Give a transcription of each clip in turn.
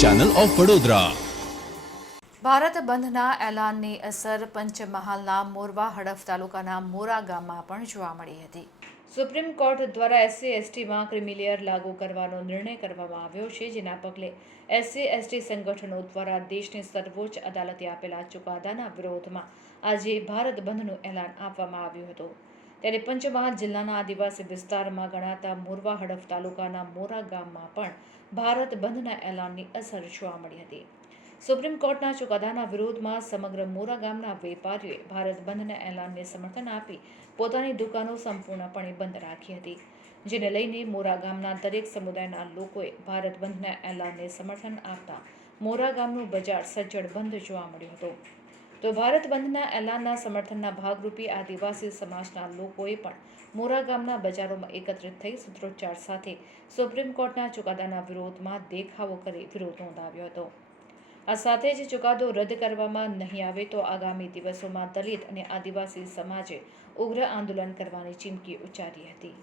Channel of Vadodara. Bharat બંધના એલાનની અસર પંચમહાલના મોરવા હડફ તાલુકાના મોરા ગામમાં પણ જોવા મળી હતી। સુપ્રીમ કોર્ટ દ્વારા SC/STમાં ક્રિમિલેયર લાગુ કરવાનો નિર્ણય કરવામાં આવ્યો છે, જેના પગલે SC/ST સંગઠનો દ્વારા દેશની સર્વોચ્ચ અદાલતે આપેલા ચુકાદાના વિરોધમાં આજે ભારત બંધનું એલાન આપવામાં આવ્યું હતું। ત્યારે પંચમહાલ જિલ્લાના આદિવાસી વિસ્તારમાં ગણાતા મોરવા હડફ તાલુકાના મોરા ગામમાં પણ ભારત બંધના એલાનની અસર જોવા મળી હતી। સુપ્રીમ કોર્ટના ચુકાદાના વિરોધમાં સમગ્ર મોરા ગામના વેપારીઓએ ભારત બંધના એલાનને સમર્થન આપી પોતાની દુકાનો સંપૂર્ણપણે બંધ રાખી હતી, જેને લઈને મોરા ગામના દરેક સમુદાયના લોકોએ ભારત બંધના એલાનને સમર્થન આપતા મોરા ગામનું બજાર સજ્જડ બંધ જોવા મળ્યું હતું। તો ભારત બંધના એલાનના સમર્થનના ભાગરૂપે આદિવાસી સમાજના લોકોએ પણ મોરા ગામના બજારોમાં એકત્રિત થઈ સૂત્રોચ્ચાર સાથે સુપ્રીમ કોર્ટના ચુકાદાના વિરોધમાં દેખાવો કરી વિરોધ નોંધાવ્યો હતો। આ સાથે જ ચુકાદો રદ કરવામાં નહીં આવે તો આગામી દિવસોમાં દલિત અને આદિવાસી સમાજે ઉગ્ર આંદોલન કરવાની ચીમકી ઉચ્ચારી હતી।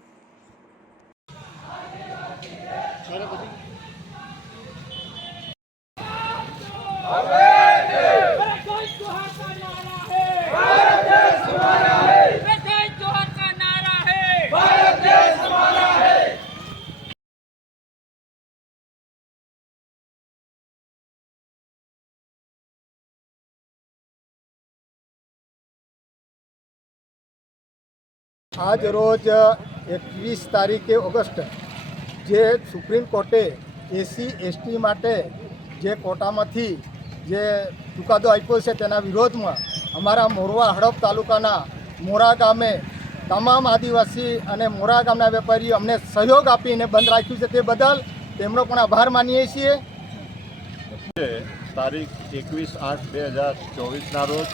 આજ રોજ 21 તારીખે ઓગસ્ટ જે સુપ્રીમ કોર્ટે SC/ST માટે જે કોટામાંથી જે ચુકાદો આપ્યો છે તેના વિરોધમાં અમારા મોરવા હડફ તાલુકાના મોરા ગામે તમામ આદિવાસી અને મોરા ગામના વેપારીઓ અમને સહયોગ આપીને બંધ રાખ્યું છે, તે બદલ તેમનો પણ આભાર માનીએ છીએ। તારીખ 21/8/2024ના રોજ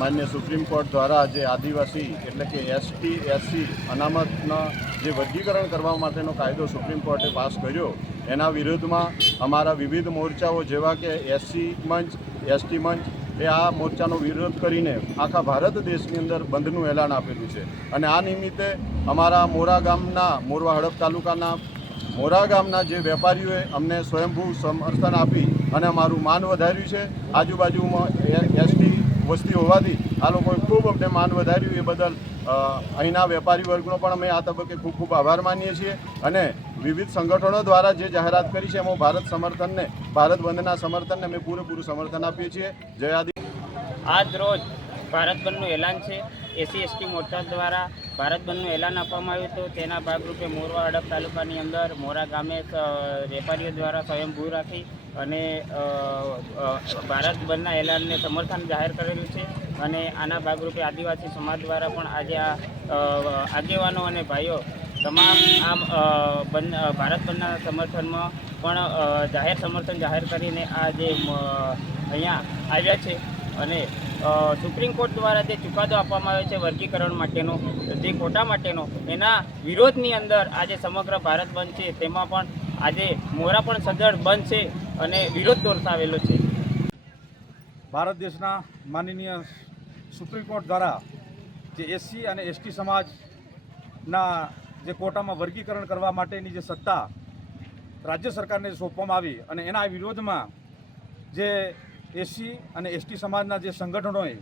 માન્ય સુપ્રીમ કોર્ટ દ્વારા જે આદિવાસી એટલે કે ST/SC અનામતના જે વર્ગીકરણ કરવા માટેનો કાયદો સુપ્રીમ કોર્ટે પાસ કર્યો, એના વિરોધમાં અમારા વિવિધ મોરચાઓ જેવા કે SC મંચ, ST મંચ એ આ મોરચાનો વિરોધ કરીને આખા ભારત દેશની અંદર બંધનું એલાન આપેલું છે। અને આ નિમિત્તે અમારા મોરા ગામના મોરવા હડફ તાલુકાના મોરા ગામના જે વેપારીઓએ અમને સ્વયંભૂ સમર્થન આપી અને અમારું માન વધાર્યું છે। આજુબાજુમાં ST વસ્તી હોવાથી આ લોકોએ ખૂબ અમને માન વધાર્યું, એ બદલ અહીંના વેપારી વર્ગનો પણ અમે આ તબક્કે ખૂબ ખૂબ આભાર માનીએ છીએ। અને વિવિધ સંગઠનો દ્વારા જે જાહેરાત કરી છે એમાં ભારત બંધના સમર્થનને અમે પૂરેપૂરું સમર્થન આપીએ છીએ। જય આદિ। આજ રોજ ભારત બંધનું એલાન છે। SC/ST મોરચા દ્વારા ભારત બંધનું એલાન આપવામાં આવ્યું હતું। તેના ભાગરૂપે મોરવા હડફ તાલુકાની અંદર મોરા ગામે વેપારીઓ દ્વારા સ્વયંભૂ રાખી અને ભારત બંધના એલાનને સમર્થન જાહેર કરેલું છે। અને આના ભાગરૂપે આદિવાસી સમાજ દ્વારા પણ આજે આગેવાનો અને ભાઈઓ તમામ આમ ભારત બંધના સમર્થનમાં પણ જાહેર સમર્થન જાહેર કરીને આ જે અહીંયા આવ્યા છે। અને સુપ્રીમ કોર્ટ દ્વારા જે ચુકાદો આપવામાં આવ્યો છે વર્ગીકરણ માટેનો, જે કોટા માટેનો, એના વિરોધની અંદર આજે સમગ્ર ભારત બંધ છે, તેમાં પણ આજે મોરા પણ સજ્જડ બંધ છે અને વિરોધ દર્શાવેલો છે। ભારત દેશના માનનીય સુપ્રીમ કોર્ટ દ્વારા જે SC અને ST સમાજના જે કોટામાં વર્ગીકરણ કરવા માટેની જે સત્તા રાજ્ય સરકારને સોંપવામાં આવી અને એના વિરોધમાં જે SC અને ST સમાજના જે સંગઠનોએ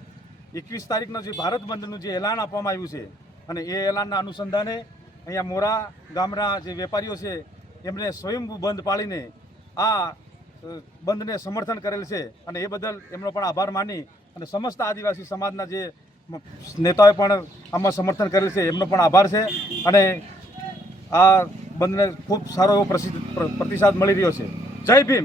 21 તારીખનો જે ભારત બંધનું જે એલાન આપવામાં આવ્યું છે અને એ એલાનના અનુસંધાને અહીંયા મોરા ગામના જે વેપારીઓ છે એમને સ્વયંભૂ બંધ પાડીને આ બંધને સમર્થન કરેલ છે અને એ બદલ એમનો પણ આભાર માની અને સમસ્ત આદિવાસી સમાજના જે નેતાઓએ પણ આમાં સમર્થન કરેલ છે એમનો પણ આભાર છે। અને આ બંધને ખૂબ સારો એવો પ્રતિસાદ મળી રહ્યો છે। જય ભીમ।